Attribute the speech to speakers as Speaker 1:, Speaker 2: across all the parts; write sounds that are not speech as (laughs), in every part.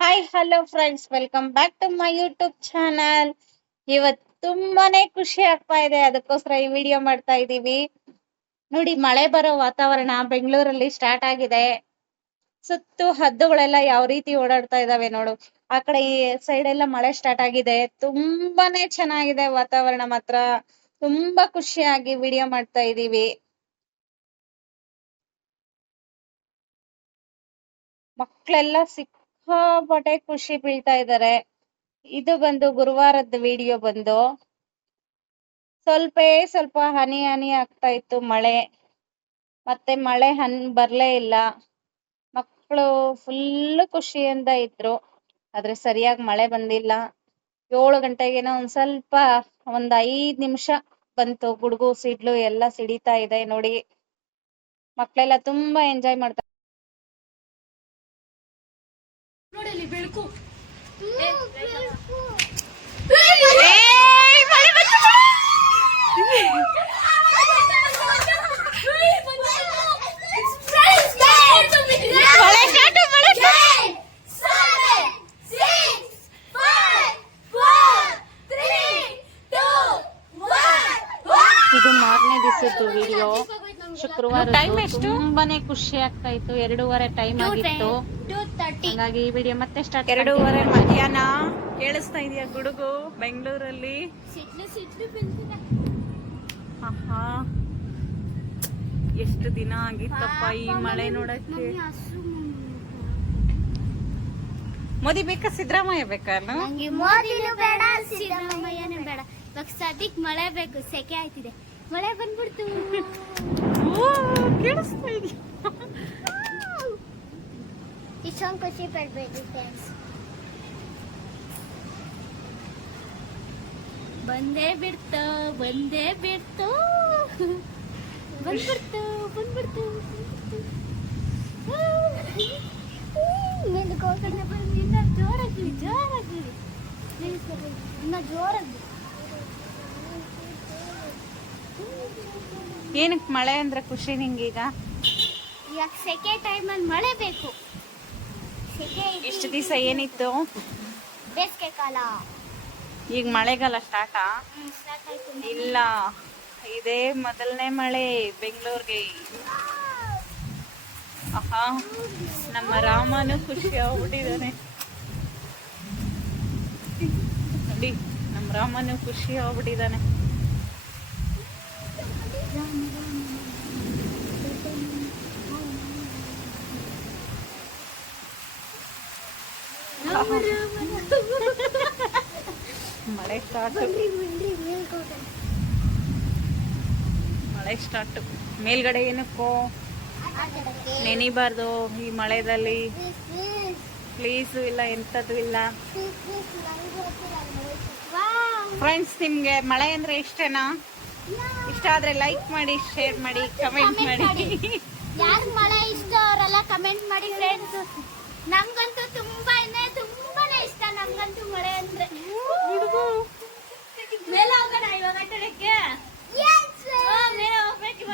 Speaker 1: Hi hello friends welcome back to my YouTube channel ಇವತ್ತು ತುಂಬಾನೇ ಖುಷಿ ಆಗ್ತಾ ಇದೆ ಅದಕ್ಕೋಸ್ಕರ ಈ ವಿಡಿಯೋ ಮಾಡ್ತಾ ಇದ್ದೀವಿ ನೋಡಿ ಮಳೆ ಬರೋ ವಾತಾವರಣ ಬೆಂಗಳೂರಲ್ಲಿ ಸ್ಟಾರ್ಟ್ ಆಗಿದೆ ಸುತ್ತು ಹದ್ದುಗಳೆಲ್ಲ ಯಾವ ರೀತಿ ಓಡಾಡ್ತಾ ಇದಾವೆ ನೋಡು ಆ ಕಡೆ ಈ ಸೈಡ್ ಎಲ್ಲ ಮಳೆ ಸ್ಟಾರ್ಟ್ ಆಗಿದೆ ತುಂಬಾನೇ ಚೆನ್ನಾಗಿದೆ ವಾತಾವರಣ ಮಾತ್ರ ತುಂಬಾ ಖುಷಿಯಾಗಿ ವಿಡಿಯೋ ಮಾಡ್ತಾ ಇದೀವಿ ಸಿಕ್ಕಾಪಟ್ಟೆ ಖುಷಿ ಬೀಳ್ತಾ ಇದ್ದಾರೆ ಇದು ಬಂದು ಗುರುವಾರದ ವಿಡಿಯೋ ಬಂದು, ಸ್ವಲ್ಪೇ ಸ್ವಲ್ಪ ಹನಿ ಹನಿ ಆಗ್ತಾ ಇತ್ತು ಮಳೆ. ಮತ್ತೆ ಮಳೆ ಹನ್ ಬರ್ಲೇ ಇಲ್ಲ. ಮಕ್ಕಳು ಫುಲ್ ಖುಷಿಯಿಂದ ಇದ್ರು. ಆದ್ರೆ ಸರಿಯಾಗಿ ಮಳೆ ಬಂದಿಲ್ಲ. ಏಳು ಗಂಟೆಗೇನೋ ಒಂದ್ ಸ್ವಲ್ಪ, ಒಂದ್ ಐದ್ ನಿಮಿಷ ಬಂತು. ಗುಡುಗು, ಸಿಡ್ಲು ಎಲ್ಲ ಸಿಡಿತಾ ಇದೆ ನೋಡಿ. ಮಕ್ಳೆಲ್ಲ ತುಂಬಾ ಎಂಜಾಯ್ ಮಾಡ್ತಾ ಇದು ಮಾರನೇ ವಿಡಿಯೋ ಶುಕ್ರವಾರ? ತುಂಬಾನೇ ಖುಷಿ ಆಗ್ತಾ ಇತ್ತು. ಎರಡೂವರೆ ಟೈಮ್ ಆಗಿತ್ತು. ಹಾಗಾಗಿ ಈ ವಿಡಿಯೋ ಮತ್ತೆ ಸ್ಟಾರ್ಟ್ ಎರಡೂವರೆ ಮಧ್ಯಾಹ್ನ ಕೇಳಿಸ್ತಾ ಇದೆಯಾ ಗುಡುಗು ಬೆಂಗಳೂರಲ್ಲಿ? ಆಹಾ. ಎಷ್ಟು ದಿನ ಆಗಿತ್ತಪ್ಪ ಈ ಮಳೆ ನೋಡಕ್ಕೆ? ಮೋದಿ ಬೇಕಾ ಸಿದ್ದರಾಮಯ್ಯ ಬೇಕಾ
Speaker 2: ಮೋದಿನೂ ಬೇಡ ಸಿದ್ದರಾಮಯ್ಯನೂ ಬೇಡ. ಇವಾಗ ಸದ್ಯಕ್ ಮಳೆ ಬೇಕು ಸೆಕೆ ಆಯ್ತಿದೆ. ಮಳೆ ಬಂದ್ಬಿಡ್ತು.
Speaker 1: ಕೇಳಿಸ್ತಾ ಇದೆಯಾ?
Speaker 2: ಇಷ್ಟೊಂದು ಖುಷಿ ಪಡ್ಬೇಡಿ ಫ್ರೆಂಡ್ಸ್ ಬಂದೇ ಬಿಡ್ತು ಬಂದೇ ಬಿಡ್ತು. ಬಂದ್ಬಿಡ್ತು ಬಂದ್ಬಿಡ್ತು ಮೇಲೆ ಗೋಕರ್ಣ ಬಂದು ಇನ್ನ ಜೋರಾಗ್ಲಿ ಜೋರಾಗಿ. ಇನ್ನ ಜೋರಾಗಿ.
Speaker 1: ಏನಕ್ಕೆ ಮಳೆ ಅಂದ್ರೆ ಖುಷಿ ನಿಂಗೀಗ?
Speaker 2: ಇವಾಗ ಸೆಕೆ ಟೈಮಲ್ಲಿ ಮಳೆ ಬೇಕು. ಎಷ್ಟು
Speaker 1: ಇಷ್ಟು ದಿವಸ ಏನಿತ್ತು?
Speaker 2: ಬೇಸಿಗೆ ಕಾಲ.
Speaker 1: ಈಗ ಮಳೆಗಾಲ ಸ್ಟಾರ್ಟಾ
Speaker 2: ಹ್ಮ್, start ಆಯ್ತು.
Speaker 1: ಇಲ್ಲ ಇದೇ ಮೊದಲನೇ ಮಳೆ ಬೆಂಗಳೂರಿಗೆ. ಆಹಾ ನಮ್ಮ ರಾಮನು ಖುಷಿ ಆಗ್ಬಿಟ್ಟಿದ್ದಾನೆ. ನೋಡಿ ನಮ್ಮ ರಾಮನು ಖುಷಿ ಆಗ್ಬಿಟ್ಟಿದ್ದಾನೆ. ಮಳೆ ಸ್ಟಾರ್ಟ್ ಮಳೆ ಸ್ಟಾರ್ಟ್ ಮೇಲ್ಗಡೆ ಏನಕ್ಕೋ ನೆನಿಬಾರ್ದು ಈ ಮಳೆದಲ್ಲಿ. ಪ್ಲೀಸ್ ಇಲ್ಲ, ಎಂಥದ್ದು ಇಲ್ಲ. ಫ್ರೆಂಡ್ಸ್ ನಿಮ್ಗೆ ಮಳೆ ಅಂದ್ರೆ ಇಷ್ಟನಾ? ಇಷ್ಟ ಆದ್ರೆ ಲೈಕ್ ಮಾಡಿ ಶೇರ್ ಮಾಡಿ ಕಮೆಂಟ್ ಮಾಡಿ.
Speaker 2: ಯಾರು ಮಳೆ ಇಷ್ಟ ಅವರೆಲ್ಲ ಕಮೆಂಟ್ ಮಾಡಿ ಫ್ರೆಂಡ್ಸ್ ನಮ್ಗಂತೂ ತುಂಬಾ ತುಂಬಾನೇ ಇಷ್ಟ ನಮ್ಗಂತೂ ಮಳೆ ಅಂದ್ರೆ. ಮೇಲೆ ಹೋಗೋಣ ಇವಾಗ ಕಡೆಗೆ.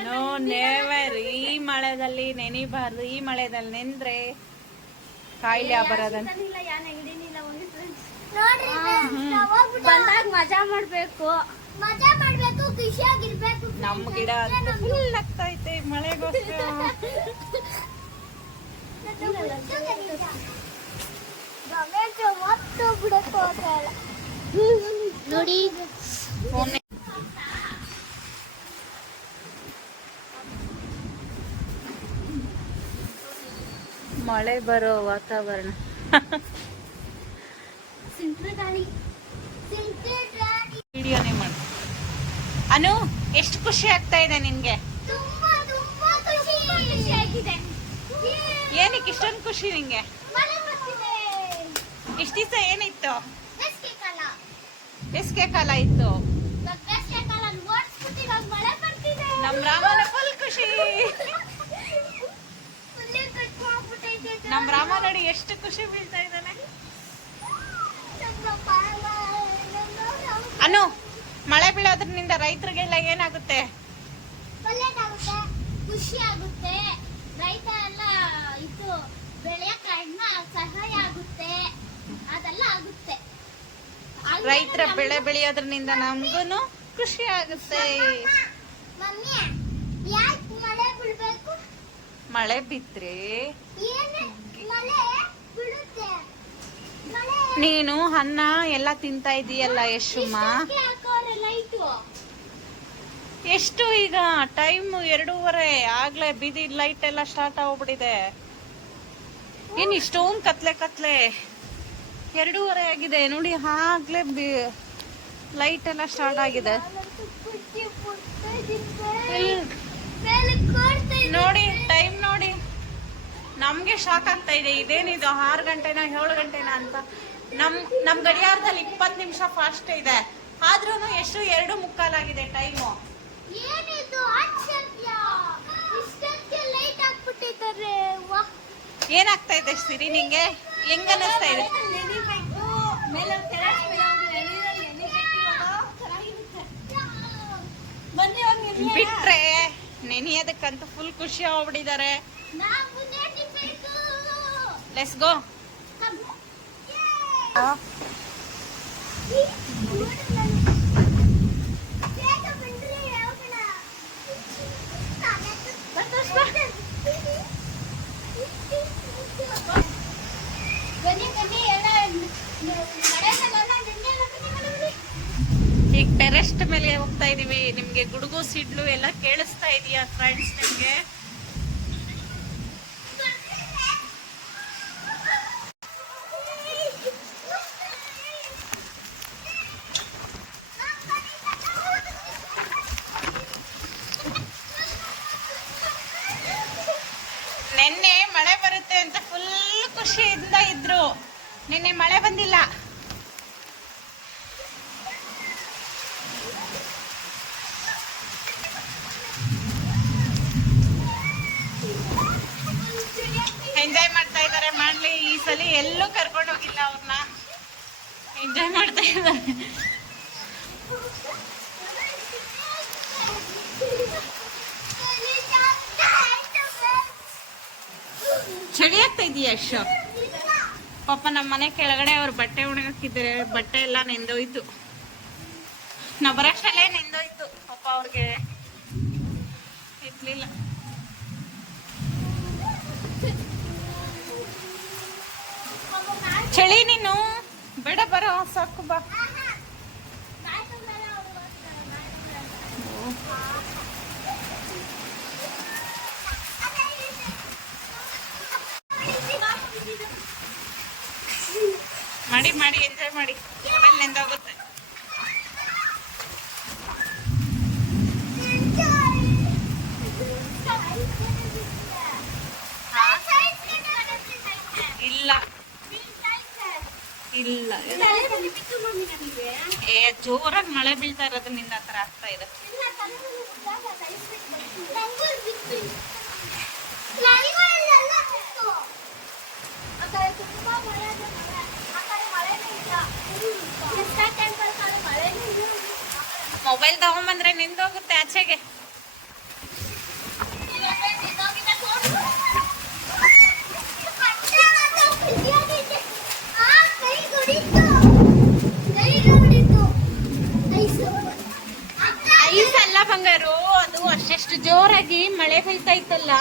Speaker 1: ನೋ ನೆವರ್ ಈ ಮಳೆದಲ್ಲಿ ನೆನಿಬಾರ್ದು ಈ ಮಳೆದಲ್ಲಿ ನೆಂದ್ರೆ ಕಾಯಿಲೆ ಬರೋದಂತ.
Speaker 2: ಬಂದಾಗ ಮಜಾ ಮಾಡ್ಬೇಕು. ಮಜಾ
Speaker 1: ನಮ್ಮ ಗಿಡ ಫುಲ್ ಮಳೆಗೋಸ್ಕರ.
Speaker 2: ನೋಡಿ.
Speaker 1: ಮಳೆ ಬರೋ ವಾತಾವರಣ.
Speaker 2: ಗಾಳಿ
Speaker 1: ಅನು ಎಷ್ಟು ಖುಷಿ ಆಗ್ತಾ ಇದೆ ನಿನ್ಗೆ? ಏನಕ್ಕೆ ಇಷ್ಟೊಂದು ಖುಷಿ ನಿಂಗೆ? ಇಷ್ಟು ದಿವಸ ಏನಿತ್ತು?
Speaker 2: ಬೇಸಿಗೆ ಕಾಲ.
Speaker 1: ಇತ್ತು. ನಮ್ ರಾಮನ ಫುಲ್ ಖುಷಿ. ನಮ್ ರಾಮ ನೋಡಿ ಎಷ್ಟು ಖುಷಿ ಬೀಳ್ತಾ ಇದ್ದಾನೆ. ಅನು ಮಳೆ ಬೀಳೋದ್ರಿಂದ ರೈತರಿಗೆಲ್ಲ ಏನಾಗುತ್ತೆ?
Speaker 2: ಖುಷಿ ಆಗುತ್ತೆ ರೈತ ಎಲ್ಲ ಇದು ಸಹಾಯ ಆಗುತ್ತೆ.
Speaker 1: ರೈತರ ಬೆಳೆ ಬೆಳೆಯೋದ್ರಿಂದ ನಮ್ಗೂನು ಖುಷಿ ಆಗುತ್ತೆ.
Speaker 2: ಮಳೆ
Speaker 1: ಬಿದ್ರೆ ನೀನು ಅನ್ನ ಎಲ್ಲ ತಿಂತಾ ಇದೀಯಲ್ಲ ಯಶುಮ್ಮ ಎಷ್ಟು ಈಗ? ಟೈಮ್ ಎರಡೂವರೆ. ಆಗ್ಲೇ ಬೀದಿ ಲೈಟ್ ಎಲ್ಲ ಸ್ಟಾರ್ಟ್ ಆಗ್ಬಿಟ್ಟಿದೆ. ಏನ್ ಇಷ್ಟೊಂದು ಕತ್ಲೆ ಕತ್ಲೆ. ಎರಡೂವರೆ ಆಗಿದೆ. ನೋಡಿ, ಆಗ್ಲೇ ಲೈಟ್ ಎಲ್ಲ ಸ್ಟಾರ್ಟ್ ಆಗಿದೆ. ನೋಡಿ ಟೈಮ್ ನೋಡಿ. ನಮ್ಗೆ ಶಾಕ್ ಆಗ್ತಾ ಇದೆ. ಇದೇನಿದು? ಆರು ಗಂಟೆನಾ ಏಳು ಗಂಟೆನಾ ಅಂತ. ನಮ್ ನಮ್ ಗಡಿಯಾರದಲ್ಲಿ ಇಪ್ಪತ್ತು ನಿಮಿಷ ಫಾಸ್ಟ್ ಇದೆ. ಆದ್ರೂ ಎಷ್ಟು ಎರಡು ಮುಕ್ಕಾಲಾಗಿದೆ ಟೈಮು? ಏನಾಗ್ತಾ ಇದೆ ಸಿರಿ ನಿಂಗೆ? ಹೆಂಗ ಅನ್ನಿಸ್ತಾ ಇದೆ. ಬಿಟ್ರೆ ನೆನೆಯೋದಕ್ಕಂತೂ ಫುಲ್ ಖುಷಿ ಆಗ್ಬಿಟ್ಟಿದ್ದಾರೆ. ಲೆಸ್ ಗೋ ಈಗ ಟೆರೆಸ್ಟ್ ಮೇಲೆ ಹೋಗ್ತಾ ಇದೀವಿ. ನಿಮ್ಗೆ ಗುಡುಗು ಸಿಡ್ಲು ಎಲ್ಲ ಕೇಳಿಸ್ತಾ ಇದೆಯಾ ಫ್ರೆಂಡ್ಸ್ ನಿಮ್ಗೆ ನಿನ್ನೆ ಮಳೆ ಬರುತ್ತೆ ಅಂತ ಫುಲ್ ಖುಷಿಯಿಂದ ಇದ್ರು. ನಿನ್ನೆ ಮಳೆ ಬಂದಿಲ್ಲ. ಎಂಜಾಯ್ ಮಾಡ್ತಾ ಇದ್ದಾರೆ ಮಾಡ್ಲಿ. ಈ ಸಲ ಎಲ್ಲೂ ಕರ್ಕೊಂಡು ಹೋಗಿಲ್ಲ ಅವ್ರನ್ನ ಎಂಜಾಯ್ ಮಾಡ್ತಾ ಇದ್ದಾರೆ ಚಳಿ ಆಗ್ತಾ ಇದೆಯಾ ಅಶ್ವ ಪಾಪ ನಮ್ಮ ಮನೆ ಕೆಳಗಡೆ ಅವ್ರು ಬಟ್ಟೆ ಒಣಗಾಕಿದ್ದಾರೆ. ಬಟ್ಟೆ ಎಲ್ಲ ನೆಂದೋಯ್ತು. ನಾ ಬರೋಷ್ಟಲ್ಲೇ ನೆಂದೋಯ್ತು. ಪಾಪ ಅವ್ರಿಗೆ ಇರ್ಲಿಲ್ಲ. ಚಳಿ ನೀನು? ಬೇಡ ಬರೋ ಸಾಕು ಬಾ. ಮಾಡಿ ಮಾಡಿ ಎಂಜಾಯ್ ಮಾಡಿ. ನೆಂದೋಗುತ್ತೆ ಇಲ್ಲ. ಇಲ್ಲ. ಏ, ಜೋರಾಗಿ ಮಳೆ ಬೀಳ್ತಾ ಇರೋದು ನಿನ್ನ ಹತ್ರ ಆಗ್ತಾ ಇದೆ. ಮೊಬೈಲ್ ತಗೊಂಬಂದ್ರೆ ನಿಂದೋಗುತ್ತೆ ಆಚೆಗೆ. ಐಸ್ ಅಲ್ಲ ಬಂಗಾರು ಅದು ಅಷ್ಟೆಷ್ಟು ಜೋರಾಗಿ ಮಳೆ ಬೀಳ್ತಾ ಇತ್ತಲ್ಲ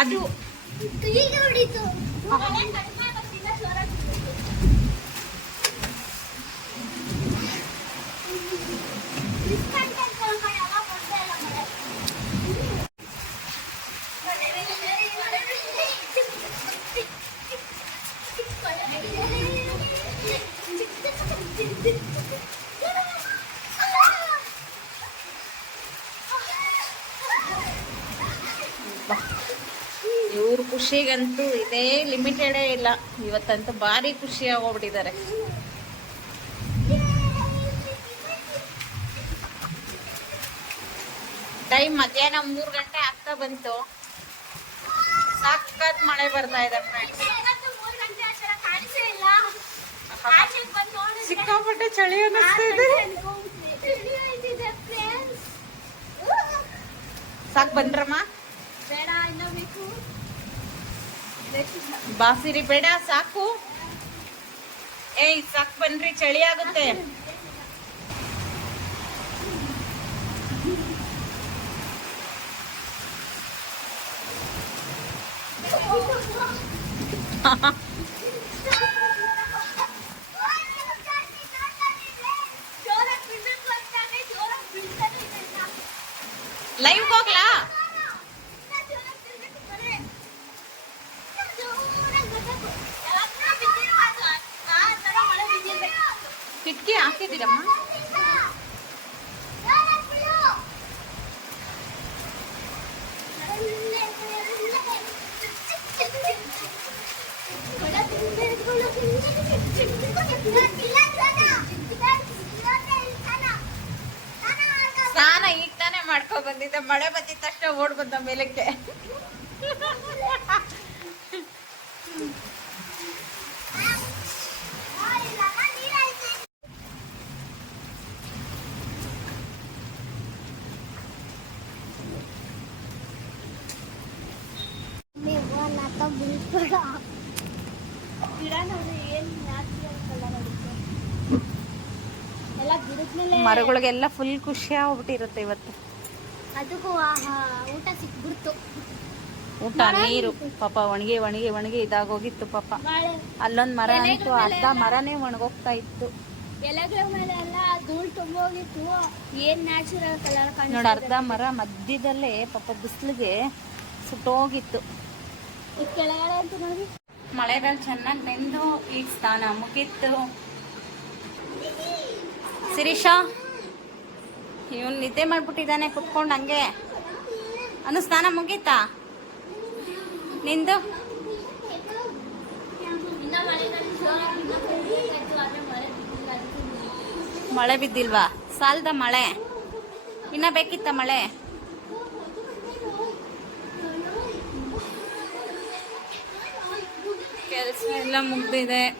Speaker 1: ಅದು. ಇವ್ರ ಖುಷಿಗಂತೂ ಇದೇ ಲಿಮಿಟೆಡೇ ಇಲ್ಲ. ಇವತ್ತಂತೂ ಭಾರಿ ಖುಷಿ ಆಗೋಗ್ಬಿಟ್ಟಿದ್ದಾರೆ ಟೈಮ್ ಮಧ್ಯಾಹ್ನ ಮೂರು ಗಂಟೆ ಆಗ್ತಾ ಬಂತು. ಸಖತ್ ಮಳೆ ಬರ್ತಾ ಇದೆ ಫ್ರೆಂಡ್ಸ್ ಸಿಕ್ಕಾಪಟ್ಟೆ ಚಳಿ ಅನ್ನಿಸ್ತಾ ಇದೆ. ಸಾಕ್ ಬಂದ್ರಮ್ಮ. ಬಾಸಿರಿ ಬೇಡ ಸಾಕು. ಏಯ್ ಸಾಕ್ ಬನ್ರಿ ಚಳಿ ಆಗುತ್ತೆ. (laughs) ಲೈವ್ ಹೋಗ್ಲಾ
Speaker 2: ಗಿಡ ನೋಡಿ ಏನ್ ನ್ಯಾಚುರಲ್ ಕಲರ್ ಆಗುತ್ತೆ ಎಲ್ಲ ಗಿಡದ್ಮೇಲೆ
Speaker 1: ಮರಗಳಿಗೆಲ್ಲ ಫುಲ್ ಖುಷಿ ಆಗ್ಬಿಟ್ಟಿರುತ್ತೆ ಇವತ್ತು.
Speaker 2: ಅದಕ್ಕೂ ಆಹಾ ಊಟ ಸಿಕ್ಬಿಡ್ತು.
Speaker 1: ಊಟ ನೀರು ಪಾಪ ಒಣಗಿ ಒಣಗಿ ಒಣಗಿ ಇದಾಗೋಗಿತ್ತು ಪಾಪ. ಅಲ್ಲೊಂದು ಮರ
Speaker 2: ಇತ್ತು
Speaker 1: ಅರ್ಧ ಮರನೇ ಒಣಗೋಗ್ತಾ ಇತ್ತು.
Speaker 2: ಎಲೆಗಳ ಮೇಲೆ ಎಲ್ಲ ಧೂಳ್ ತುಂಬೋಗಿತ್ತು. ಏನ್ ನ್ಯಾಚುರಲ್ ಕಲರ್
Speaker 1: ನೋಡ ಅರ್ಧ ಮರ ಮಧ್ಯದಲ್ಲೇ ಪಾಪ ಬಿಸಿಲಿಗೆ ಸುಟ್ಟೋಗಿತ್ತು.
Speaker 2: ಕೆಳಗಡೆ
Speaker 1: ಮಳೆಗಾಲ ಚೆನ್ನಾಗಿ ನೆಂದು ಈಗ ಸ್ನಾನ ಮುಗೀತು. ಶಿರೀಷ, ಇವನ್ ನಿದ್ದೆ ಮಾಡ್ಬಿಟ್ಟಿದ್ದಾನೆ, ಕುತ್ಕೊಂಡು ಹಂಗೆ. ಅನು, ಸ್ನಾನ ಮುಗೀತಾ? ನಿಂದು.
Speaker 2: ಮಳೆ
Speaker 1: ಬಿದ್ದಿಲ್ವಾ? ಸಾಲದ ಮಳೆ. ಇನ್ನ ಬೇಕಿತ್ತ ಮಳೆ? ಕೆಲಸ ಎಲ್ಲ ಮುಗ್ದಿದೆ.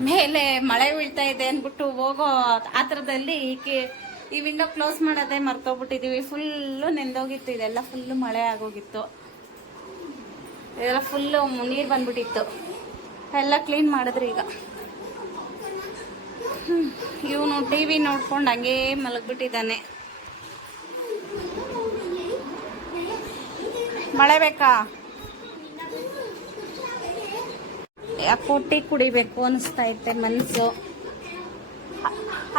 Speaker 1: ಮೇಲೆ ಮಳೆ ಬೀಳ್ತಾ ಇದೆ ಅಂದ್ಬಿಟ್ಟು ಹೋಗೋ ಆತರದಲ್ಲಿ ಕಿ- ಈ ವಿಂಡೋ ಕ್ಲೋಸ್ ಮಾಡೋದೇ ಮರ್ತೋಗ್ಬಿಟ್ಟಿದೀವಿ. ಫುಲ್ಲು ನೆಂದೋಗಿತ್ತು, ಇದೆಲ್ಲ ಫುಲ್ಲು ಮಳೆ ಆಗೋಗಿತ್ತು. ಇದೆಲ್ಲ ಫುಲ್ಲು ನೀರು ಬಂದ್ಬಿಟ್ಟಿತ್ತು. ಎಲ್ಲ ಕ್ಲೀನ್ ಮಾಡಿದ್ರಿ ಈಗ. ಇವನು ಟಿ ವಿ ನೋಡ್ಕೊಂಡು ಹಂಗೇ ಮಲಗ್ಬಿಟ್ಟಿದ್ದಾನೆ. ಮಳೆ ಬೇಕಾ? ಯಾಕೋ ಟೀ ಕುಡಿಬೇಕು ಅನಿಸ್ತಾ ಐತೆ ಮನಸ್ಸು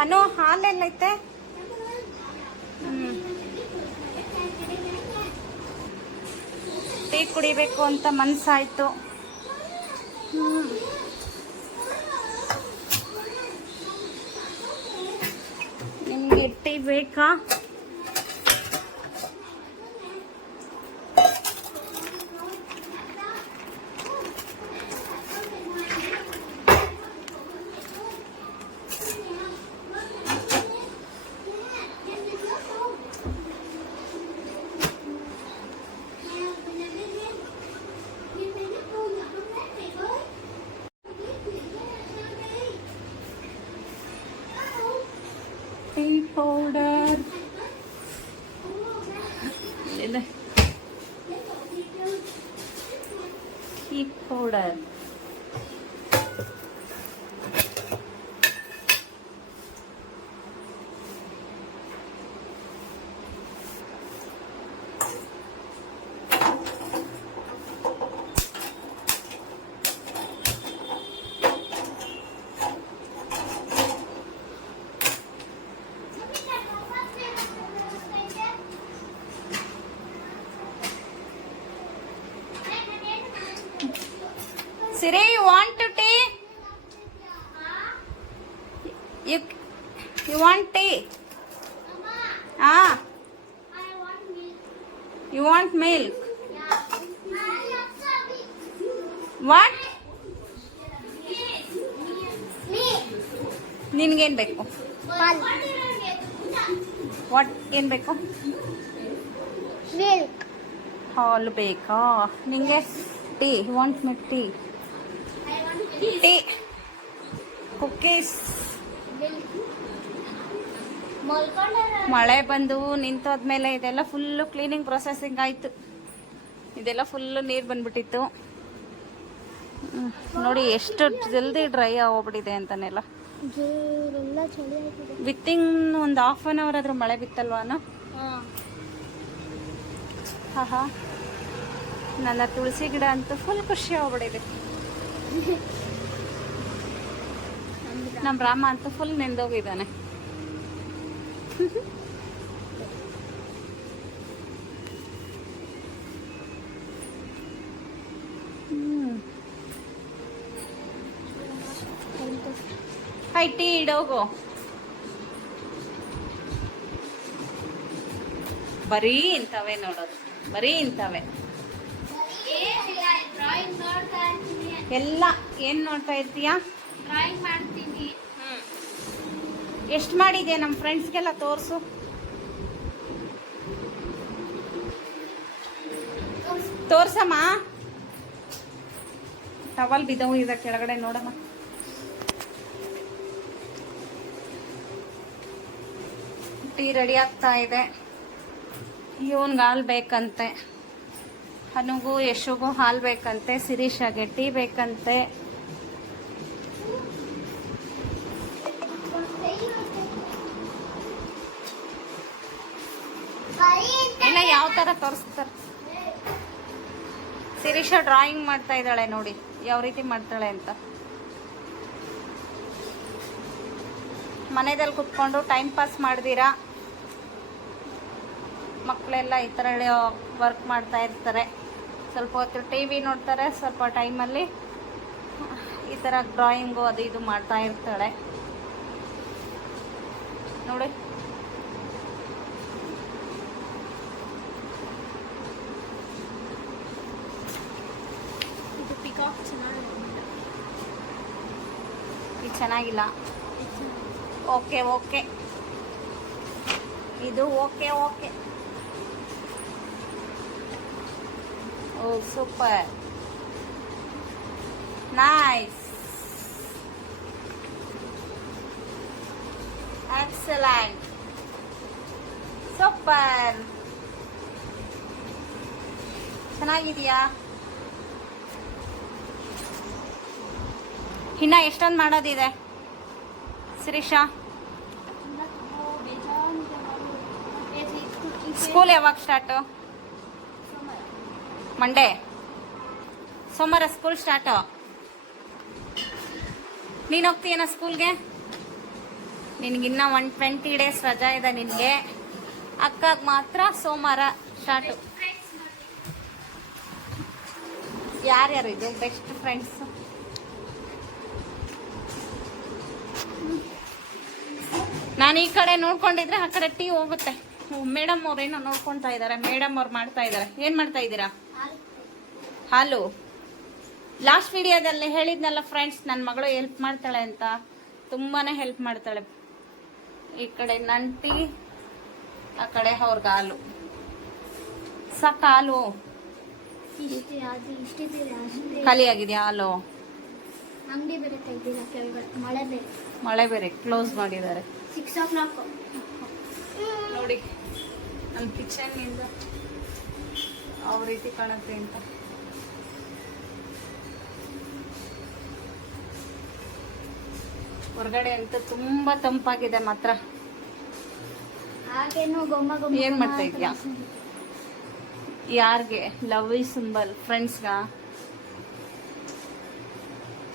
Speaker 1: ಅನು ಹಾಲೆಲ್ಲೈತೆ. ಟೀ ಕುಡಿಬೇಕು ಅಂತ ಮನಸ್ಸಾಯ್ತು. ನಿಮ್ಗೆ ಟೀ ಬೇಕಾ ಹಾಲು ಬೇಕಾ? ನಿಂಗೆ? Tea want me tea tea cookies ಮಳೆ ಬಂದು ನಿಂತೋದ್ಮೇಲೆ ಇದೆಲ್ಲ ಫುಲ್ಲು ಕ್ಲೀನಿಂಗ್ ಪ್ರೊಸೆಸಿಂಗ್ ಆಯಿತು. ಇದೆಲ್ಲ ಫುಲ್ಲು ನೀರು ಬಂದ್ಬಿಟ್ಟಿತ್ತು. ನೋಡಿ ಎಷ್ಟು ಜಲ್ದಿ ಡ್ರೈ ಆಗೋಗ್ಬಿಟ್ಟಿದೆ ಅಂತಾನೆಲ್ಲ. ವಿತ್ತಿಂಗ್ ಒಂದು ಹಾಫ್ ಆನ್ ಅವರ್ ಆದ್ರೂ ಮಳೆ ಬಿತ್ತಲ್ವಾನ?
Speaker 2: ಹಾಂ.
Speaker 1: ಹಾ ಹಾ ನನ್ನ ತುಳಸಿ ಗಿಡ ಅಂತೂ ಫುಲ್ ಖುಷಿ ಆಗ್ಬಿಡಿದೆ ನಮ್ಮ ರಾಮ ಅಂತೂ ಫುಲ್ ನೆಂದೋಗಿದ್ದಾನೆ. ಹೈ, ಟೀ ಇಡೋಗು. ಬರೀ ಇಂಥವೇ ನೋಡೋದು. ಬರೀ ಇಂಥವೆ. ಎಲ್ಲ ಏನ್ ನೋಡ್ತಾ ಇರ್ತೀಯಾ?
Speaker 2: ಡ್ರಾಯಿಂಗ್ ಮಾಡ್ತೀನಿ
Speaker 1: ಎಷ್ಟು ಮಾಡಿದೆ ನಮ್ಮ ಫ್ರೆಂಡ್ಸ್ಗೆಲ್ಲ ತೋರಿಸು? ತೋರ್ಸಮ್ಮ. ಟವಲ್ ಬಿದ್ದವು ಇದೆ ಕೆಳಗಡೆ ನೋಡಮ್ಮ. ಟೀ ರೆಡಿ ಆಗ್ತಾ ಇದೆ. ಇವನ್ಗೆ ಹಾಲು ಬೇಕಂತೆ. ಹನುಗೂ, ಯಶುಗೂ ಹಾಲು ಬೇಕಂತೆ ಸಿರೀಶಾಗೆ ಟೀ ಬೇಕಂತೆ. ಇಲ್ಲ ಯಾವ ತರ ತೋರಿಸ್ತಾರೆ? ಸಿರೀಶ ಡ್ರಾಯಿಂಗ್ ಮಾಡ್ತಾ ಇದ್ದಾಳೆ ನೋಡಿ, ಯಾವ ರೀತಿ ಮಾಡ್ತಾಳೆ ಅಂತ. ಮನೆಯಲ್ಲಿ ಕುತ್ಕೊಂಡು ಟೈಮ್ ಪಾಸ್ ಮಾಡ್ದಿರಾ? ಮಕ್ಕಳೆಲ್ಲ ಈ ಥರ ವರ್ಕ್ ಮಾಡ್ತಾ ಇರ್ತಾರೆ. ಸ್ವಲ್ಪ ಹೊತ್ತು ಟಿ ವಿ ನೋಡ್ತಾರೆ ಸ್ವಲ್ಪ ಟೈಮಲ್ಲಿ ಈ ಥರ ಡ್ರಾಯಿಂಗು ಅದು ಇದು ಮಾಡ್ತಾ ಇರ್ತಾಳೆ. ನೋಡಿ.
Speaker 2: ಇದು ಪಿಕಾಕ್ ಚೆನ್ನಾಗಿದೆ
Speaker 1: ಇದು ಚೆನ್ನಾಗಿಲ್ಲ. ಓಕೆ ಓಕೆ ಇದು okay okay oh super nice excellent super ಚೆನ್ನಾಗಿದೆಯಾ? ಇನ್ನ ಎಷ್ಟೊಂದು ಮಾಡೋದಿದೆ? ಶಿರೀಷಾ? ಸ್ಕೂಲ್ ಯಾವಾಗ ಸ್ಟಾರ್ಟು ಮಂಡೇ ಸೋಮವಾರ ಸ್ಕೂಲ್ ಸ್ಟಾರ್ಟು ನೀನು ಹೋಗ್ತೀಯನ ಸ್ಕೂಲ್ಗೆ ನಿನಗಿನ್ನ ಒನ್ ಟ್ವೆಂಟಿ ಡೇಸ್ ರಜಾ ಇದೆ ನಿನಗೆ. ಅಕ್ಕಾಗ ಮಾತ್ರ ಸೋಮವಾರ ಸ್ಟಾರ್ಟು ಯಾರ್ಯಾರು ಇದು? ಬೆಸ್ಟ್ ಫ್ರೆಂಡ್ಸ್ ನಾನು ಈ ಕಡೆ ನೋಡ್ಕೊಂಡಿದ್ರೆ ಆ ಕಡೆ ಟೀ ಹೋಗುತ್ತೆ. ಮೇಡಮ್ ಅವ್ರೇನೋ ನೋಡ್ಕೊಂತಾ ಇದ್ದಾರೆ ಮೇಡಮ್ ಅವ್ರು ಮಾಡ್ತಾ ಇದ್ದಾರೆ ಏನ್ ಮಾಡ್ತಾ ಇದ್ದೀರಾ? ಹಾಲು. ಲಾಸ್ಟ್ ವಿಡಿಯೋದಲ್ಲಿ ಹೇಳಿದ್ನಲ್ಲ ಫ್ರೆಂಡ್ಸ್ ನನ್ನ ಮಗಳು ಹೆಲ್ಪ್ ಮಾಡ್ತಾಳೆ ಅಂತ. ತುಂಬಾನೇ ಹೆಲ್ಪ್ ಮಾಡ್ತಾಳೆ. ಈ ಕಡೆ ನಂಟಿ ಆ ಕಡೆ ಅವ್ರಿಗೆ ಹಾಲು ಸಾಕ ಹಾಲು
Speaker 2: ಇಷ್ಟೇ ಅದು ಇಷ್ಟಿದ್ದೀರಿ
Speaker 1: ಖಾಲಿ ಆಗಿದೆಯಾ? ಹಾಲು.
Speaker 2: ಮಳೆ ಬೇರೆ.
Speaker 1: ಮಳೆ ಬೇರೆ. ಕ್ಲೋಸ್ ಮಾಡಿದ್ದಾರೆ.
Speaker 2: ಸಿಕ್ಸ್ ಓ ಕ್ಲಾಕ್
Speaker 1: ನೋಡಿ. ನಮ್ಮ ಕಿಚನ್ನಿಂದ ಯಾವ ರೀತಿ ಕಾಣುತ್ತೆ ಅಂತ. ಹೊರಗಡೆ ಅಂತೂ ತುಂಬಾ ತಂಪಾಗಿದೆ ಮಾತ್ರ.
Speaker 2: ಹಾಗೇನು ಗೊಮ್ಮ ಗೊಮ್ಮ
Speaker 1: ಏನ್ ಮಾಡ್ತಾ ಇದ್ಯಾ? ಯಾರ್ಗೆ? ಲವ್ ಸಿಂಬಲ್ ಫ್ರೆಂಡ್ಸ್ಗ?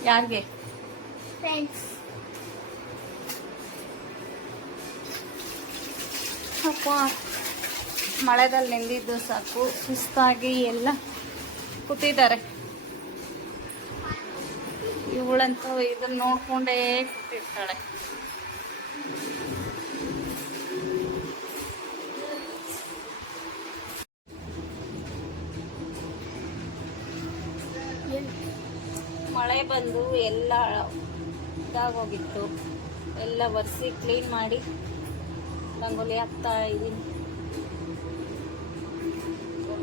Speaker 1: ಯಾರ್ಗೆ?
Speaker 2: ಫ್ರೆಂಡ್ಸ್
Speaker 1: ಅಪ್ಪ. ಮಳೆದಲ್ಲಿ ನಿಂದಿದ್ದು ಸಾಕು. ಸುಸ್ತಾಗಿ ಎಲ್ಲ ಕೂತಿದ್ದಾರೆ. ಇವಳಂತೂ ಇದನ್ನ ನೋಡ್ಕೊಂಡೇ ಕೂತಿರ್ತಾಳೆ. ಮಳೆ ಬಂದು ಎಲ್ಲ ಇದಾಗೋಗಿತ್ತು. ಎಲ್ಲ ಒರೆಸಿ ಕ್ಲೀನ್ ಮಾಡಿ ರಂಗೋಲಿ ಹಾಕ್ತಾ ಇದ್ದೀನಿ.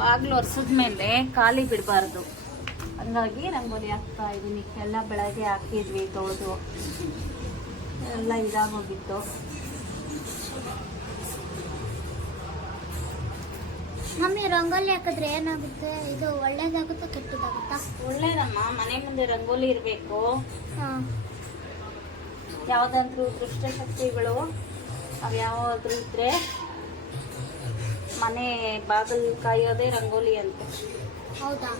Speaker 1: ಬಾಗ್ಲು ಒರೆಸಿದ್ಮೇಲೆ ಖಾಲಿ ಬಿಡಬಾರ್ದು. ಹಂಗಾಗಿ ರಂಗೋಲಿ ಹಾಕ್ತಾ ಇದ್ದೀನಿ ಎಲ್ಲ ಬೆಳಗ್ಗೆ ಹಾಕಿದ್ವಿ ತೊಳೆದು. ಎಲ್ಲ ಇದಾಗೋಗಿತ್ತು.
Speaker 2: ಮಮ್ಮಿ ರಂಗೋಲಿ ಹಾಕಿದ್ರೆ ಏನಾಗುತ್ತೆ? ಇದು ಒಳ್ಳೇದಾಗುತ್ತಾ ಕೆಟ್ಟದಾಗುತ್ತಾ?
Speaker 1: ಒಳ್ಳೇದಮ್ಮ. ಮನೆ ಮುಂದೆ ರಂಗೋಲಿ ಇರಬೇಕು. ಯಾವುದಾದ್ರೂ ದುಷ್ಟಶಕ್ತಿಗಳು ಅವು ಯಾವಾದ್ರೂ ಇದ್ರೆ ಮನೆ ಬಾಗಲ್ ಕಾಯೋದೇ ರಂಗೋಲಿ ಅಂತ.
Speaker 2: ಹೌದಾ?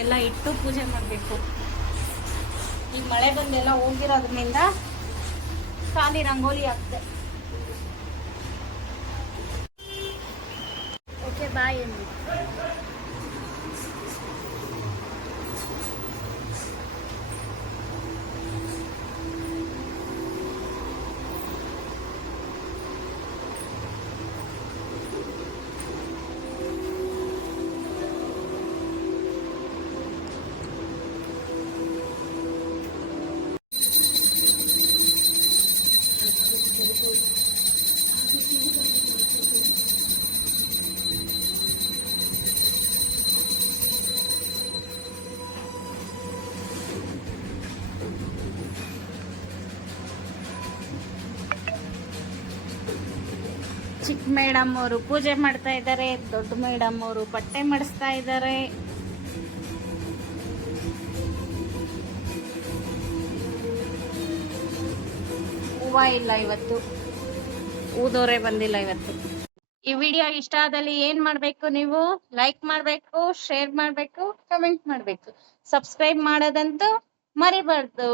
Speaker 1: ಎಲ್ಲ ಇಟ್ಟು ಪೂಜೆ ಮಾಡಬೇಕು. ಈಗ ಮಳೆ ಬಂದೆಲ್ಲ ಹೋಗಿರೋದ್ರಿಂದ ಖಾಲಿ ರಂಗೋಲಿ ಆಗ್ತದೆ
Speaker 2: ಓಕೆ ಬಾಯ್
Speaker 1: ಚಿಕ್ಕ ಮೇಡಮ್ ಅವರು ಪೂಜೆ ಮಾಡ್ತಾ ಇದ್ದಾರೆ, ದೊಡ್ಡ ಮೇಡಮ್ ಅವರು ಬಟ್ಟೆ ಮಾಡಿಸ್ತಾ ಇದ್ದಾರೆ. ಹೂವ ಇಲ್ಲ ಇವತ್ತು. ಊದೋರೆ ಬಂದಿಲ್ಲ ಇವತ್ತು. ಈ ವಿಡಿಯೋ ಇಷ್ಟ ಆದಲ್ಲಿ ಏನ್ ಮಾಡ್ಬೇಕು ನೀವು? ಲೈಕ್ ಮಾಡ್ಬೇಕು ಶೇರ್ ಮಾಡ್ಬೇಕು ಕಮೆಂಟ್ ಮಾಡ್ಬೇಕು. ಸಬ್ಸ್ಕ್ರೈಬ್ ಮಾಡೋದಂತೂ ಮರಿಬಾರ್ದು.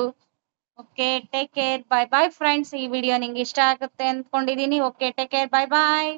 Speaker 1: Okay take care bye bye friends ಈ ವಿಡಿಯೋ ನಿಂಗೆ ಇಷ್ಟ ಆಗುತ್ತೆ ಅಂದ್ಕೊಂಡಿದೀನಿ. Okay take care bye bye